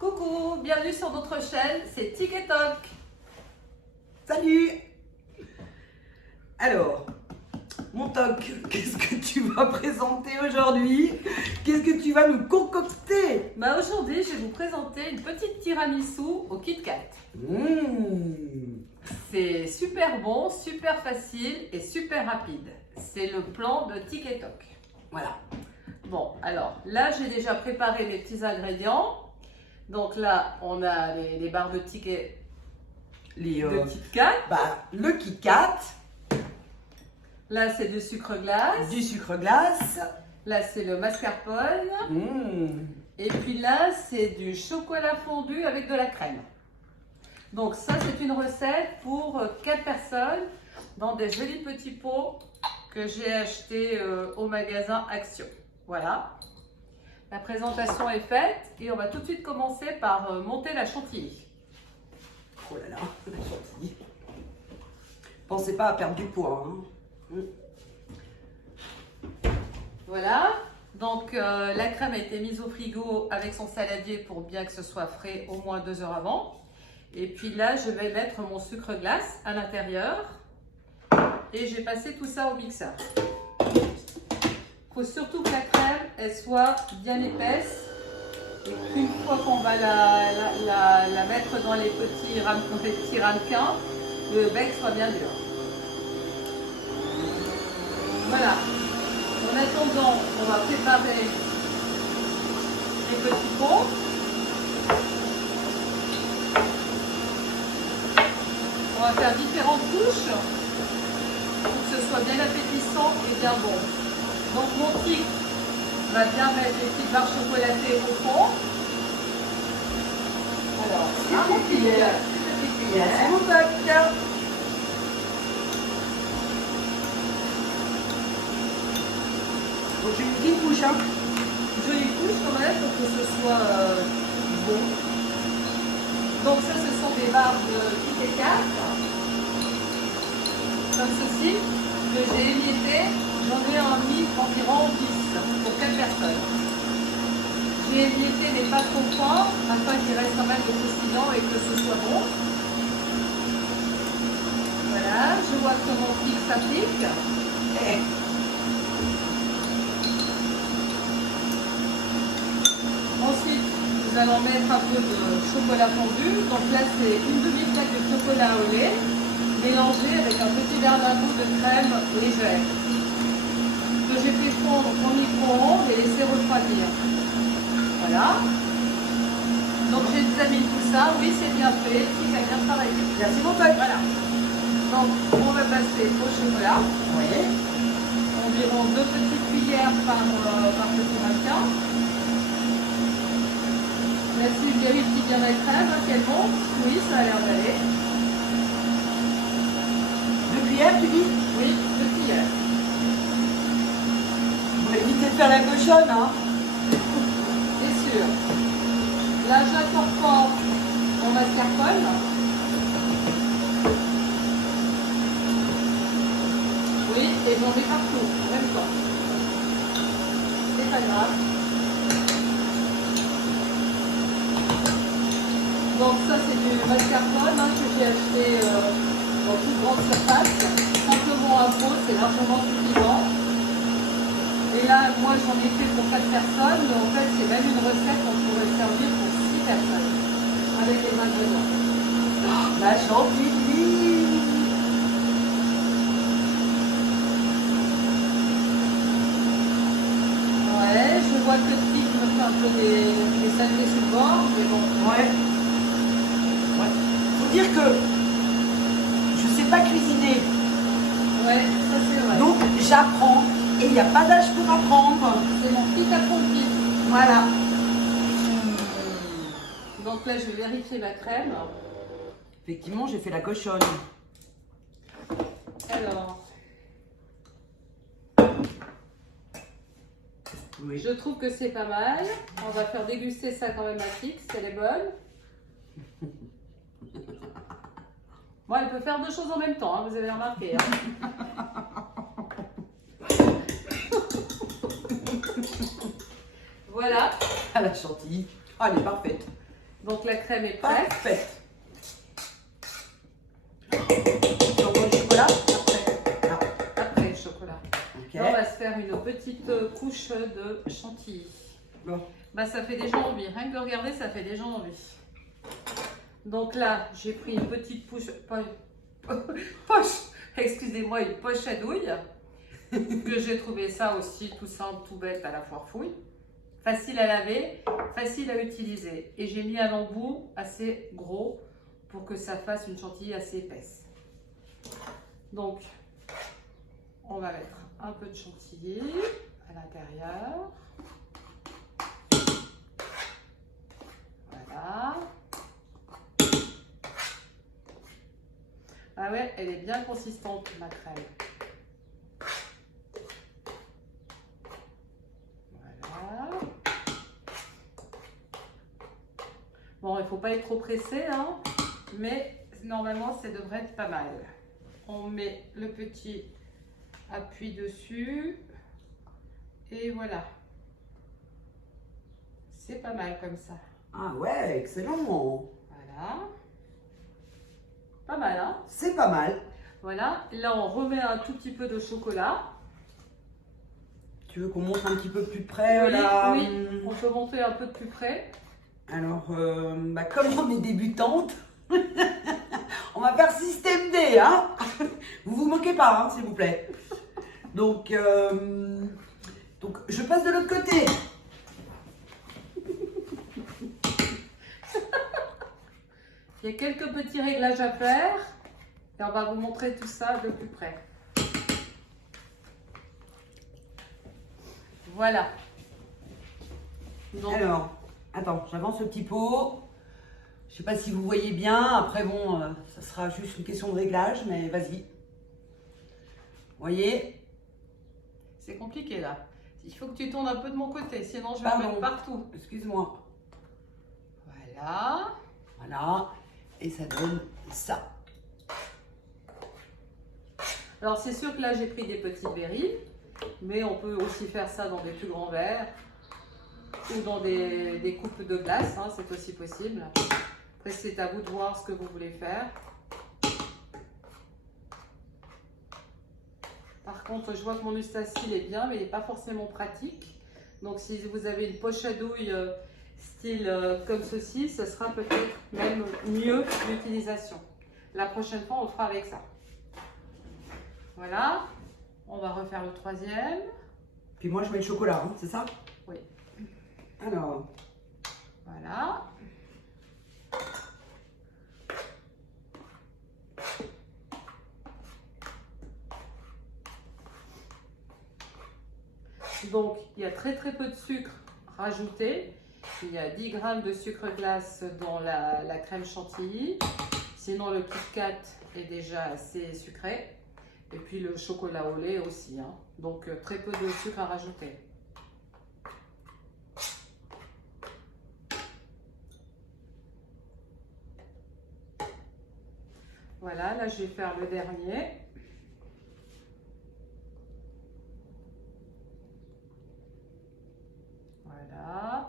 Coucou, bienvenue sur notre chaîne, c'est Tic et Toc. Salut! Alors, mon Toc, qu'est-ce que tu vas présenter aujourd'hui? Qu'est-ce que tu vas nous concocter? Aujourd'hui, je vais vous présenter une petite tiramisu au Kit Kat. C'est super bon, super facile et super rapide. C'est le plan de Tic et Toc. Voilà. Bon, alors là, j'ai déjà préparé les petits ingrédients. Donc là, on a les barres de Tic et de Kit Kat. Le Kit Kat, Là, c'est du sucre glace. du sucre glace. Là, c'est le mascarpone. Et puis là, c'est du chocolat fondu avec de la crème. Donc ça, c'est une recette pour 4 personnes dans des jolis petits pots que j'ai achetés au magasin Action. Voilà. La présentation est faite et on va tout de suite commencer par monter la chantilly. Oh là là, la chantilly. Pensez pas à perdre du poids. Voilà. Donc la crème a été mise au frigo avec son saladier pour bien que ce soit frais au moins 2 heures avant. Et puis là, je vais mettre mon sucre glace à l'intérieur et j'ai passé tout ça au mixeur. Il faut surtout que la crème elle soit bien épaisse et qu'une fois qu'on va la mettre dans les petits ramequins, le bec soit bien dur. Voilà. En attendant, on va préparer les petits pots. On va faire différentes couches pour que ce soit bien appétissant et bien bon. Donc mon tic va bien mettre les petites barres chocolatées au fond. Alors, une cuillère. C'est mon Toc. Donc j'ai une petite couche, Une jolie couche quand même pour que ce soit bon. Donc ça, ce sont des barres de Kit Kat, comme ceci, que j'ai émiettées. J'en ai mis environ 10 pour 4 personnes. J'ai émietté mais pas trop fort, afin qu'il reste quand même le croustillant et que ce soit bon. Voilà, je vois que mon pic s'applique. Ensuite, nous allons mettre un peu de chocolat fondu. Donc là, c'est une demi-plaque de chocolat au lait, mélangé avec un petit verre d'un goût de crème légère, que j'ai fait fondre au micro-ondes et laisser refroidir. Voilà. Donc j'ai examiné tout ça. Oui, c'est bien fait. Il a bien travaillé. Merci mon Toc. Voilà. Donc on va passer au chocolat. Oui. Environ 2 petites cuillères par petit ramequin. Là-dessus, je vérifie bien la crème, qu'elle monte. Oui, ça a l'air d'aller. 2 cuillères, tu dis? Oui, 2 cuillères. Vous évitez de faire la cochonne, Bien sûr. Là, j'incorpore mon mascarpone. Oui, et j'en mets partout, en même temps. C'est pas grave. Donc ça, c'est du mascarpone que j'ai acheté dans toute grande surface. Simplement un pot, c'est largement suffisant. Et là, moi, j'en ai fait pour 4 personnes, mais en fait, c'est même une recette qu'on pourrait servir pour 6 personnes, avec les ingrédients. La chantilly. Ouais, je vois que le petit me fait un peu des saletés sur le bord, mais bon. Ouais. Faut dire que je sais pas cuisiner, Ouais, ça c'est vrai. donc j'apprends et il n'y a pas d'âge pour apprendre. C'est mon petit apprenti. Voilà. Donc là, je vais vérifier ma crème. Effectivement, j'ai fait la cochonne. Alors, Oui. je trouve que c'est pas mal. On va faire déguster ça quand même à Fix, elle est bonne. Bon, elle peut faire 2 choses en même temps, vous avez remarqué. Voilà. Ah, la chantilly. Ah, elle est parfaite. Donc la crème est prête. Parfait. Tu envoies le chocolat après. Après le chocolat. Ok. Là, on va se faire une petite couche de chantilly. Bon. Bah, ça fait déjà envie. Rien que de regarder, ça fait déjà envie. Donc là, j'ai pris une petite excusez-moi, une poche à douille. Que j'ai trouvé ça aussi tout simple, tout bête à la foire fouille. Facile à laver, facile à utiliser. Et j'ai mis un embout assez gros pour que ça fasse une chantilly assez épaisse. Donc, on va mettre un peu de chantilly à l'intérieur. Voilà. Ah ouais, elle est bien consistante, ma crème. Voilà. Bon, il ne faut pas être trop pressé, hein, mais normalement, ça devrait être pas mal. On met le petit appui dessus. Et voilà. C'est pas mal comme ça. Ah ouais, excellent. Voilà. Pas mal, hein? C'est pas mal. Voilà. Là, on remet un tout petit peu de chocolat. Tu veux qu'on montre un petit peu plus près Oui, là? oui. On peut montrer un peu de plus près. Alors, comme on est débutante, on va faire système D, hein? Vous vous moquez pas, hein, s'il vous plaît. Donc, je passe de l'autre côté. Il y a quelques petits réglages à faire et on va vous montrer tout ça de plus près. Voilà. Donc, Alors, attends, j'avance le petit pot. Je sais pas si vous voyez bien. Après, bon, ça sera juste une question de réglage, mais vas-y. Vous voyez? c'est compliqué là. Il faut que tu tournes un peu de mon côté, sinon je vais Pardon. mettre partout. Excuse-moi. Voilà. Voilà. Et ça donne ça. Alors c'est sûr que là j'ai pris des petites verries, mais on peut aussi faire ça dans des plus grands verres ou dans des coupes de glace, hein, c'est aussi possible. Après c'est à vous de voir ce que vous voulez faire. Par contre je vois que mon ustensile est bien, mais il n'est pas forcément pratique. Donc si vous avez une poche à douille style comme ceci, ce sera peut-être même mieux l'utilisation. La prochaine fois on le fera avec ça. Voilà, on va refaire le troisième. Puis moi, je mets le chocolat, hein, c'est ça? Oui. Alors, Voilà. Donc, il y a très peu de sucre rajouté. Il y a 10 g de sucre glace dans la crème chantilly. Sinon, le Kit Kat est déjà assez sucré. Et puis le chocolat au lait aussi. Hein. Donc, très peu de sucre à rajouter. Voilà, là, je vais faire le dernier. Voilà.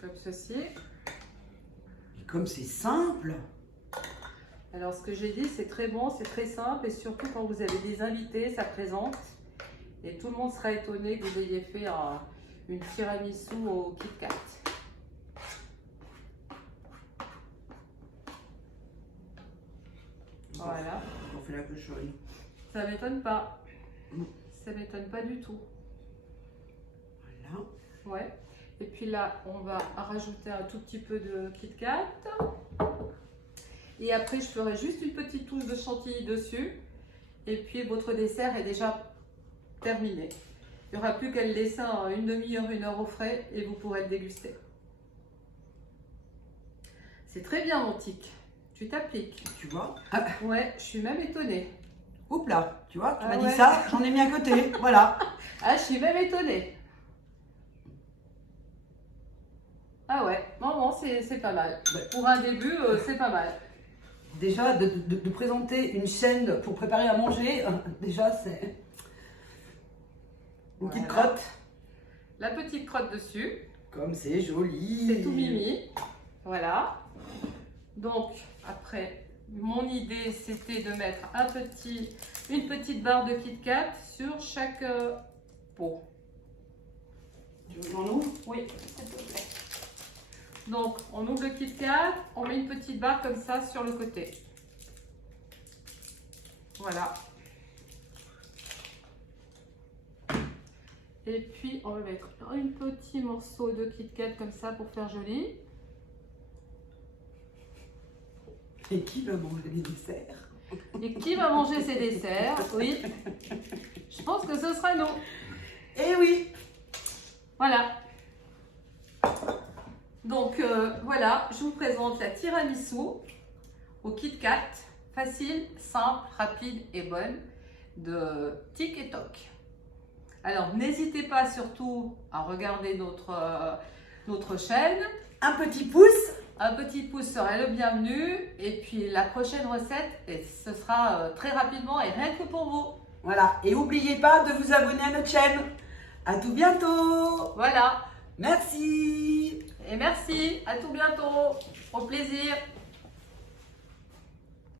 Comme ceci. et comme c'est simple. Alors, ce que j'ai dit, c'est très bon, c'est très simple et surtout quand vous avez des invités, ça présente. Et tout le monde sera étonné que vous ayez fait une tiramisu au Kit Kat. Voilà. On fait la cochonnerie. Ça m'étonne pas. Ça m'étonne pas du tout. Voilà. Ouais. Et puis là, on va rajouter un tout petit peu de Kit Kat. Et après, je ferai juste une petite touche de chantilly dessus. Et puis, votre dessert est déjà terminé. Il n'y aura plus qu'à le laisser une demi-heure, 1 heure au frais et vous pourrez le déguster. C'est très bien, mon tic. Tu t'appliques. Tu vois? Ouais, je suis même étonnée. Oups là, tu vois, tu Ah m'as ouais. dit ça, j'en ai mis à côté. Voilà. Ah, je suis même étonnée. Ah ouais, non, c'est pas mal. Pour un début, c'est pas mal. Déjà, de présenter une chaîne pour préparer à manger, déjà, c'est une petite Voilà. crotte. La petite crotte dessus. Comme c'est joli. C'est tout mimi. Voilà. Donc, après, mon idée, c'était de mettre une petite barre de Kit Kat sur chaque pot. Tu veux que j'en ouvre? Oui, s'il te plaît. Donc, on ouvre le Kit Kat, on met une petite barre comme ça sur le côté. Voilà. Et puis, on va mettre un petit morceau de Kit Kat comme ça pour faire joli. Et qui va manger les desserts? Et qui va manger ces desserts? Oui. Je pense que ce sera nous. Eh oui! Voilà. Donc, voilà, je vous présente la tiramisu au Kit Kat. Facile, simple, rapide et bonne de Tic et Toc. Alors, n'hésitez pas surtout à regarder notre chaîne. Un petit pouce. Un petit pouce serait le bienvenu. Et puis, la prochaine recette, et ce sera très rapidement et rien que pour vous. Voilà. Et n'oubliez pas de vous abonner à notre chaîne. À tout bientôt. Voilà. Merci. Et merci. À tout bientôt. Au plaisir.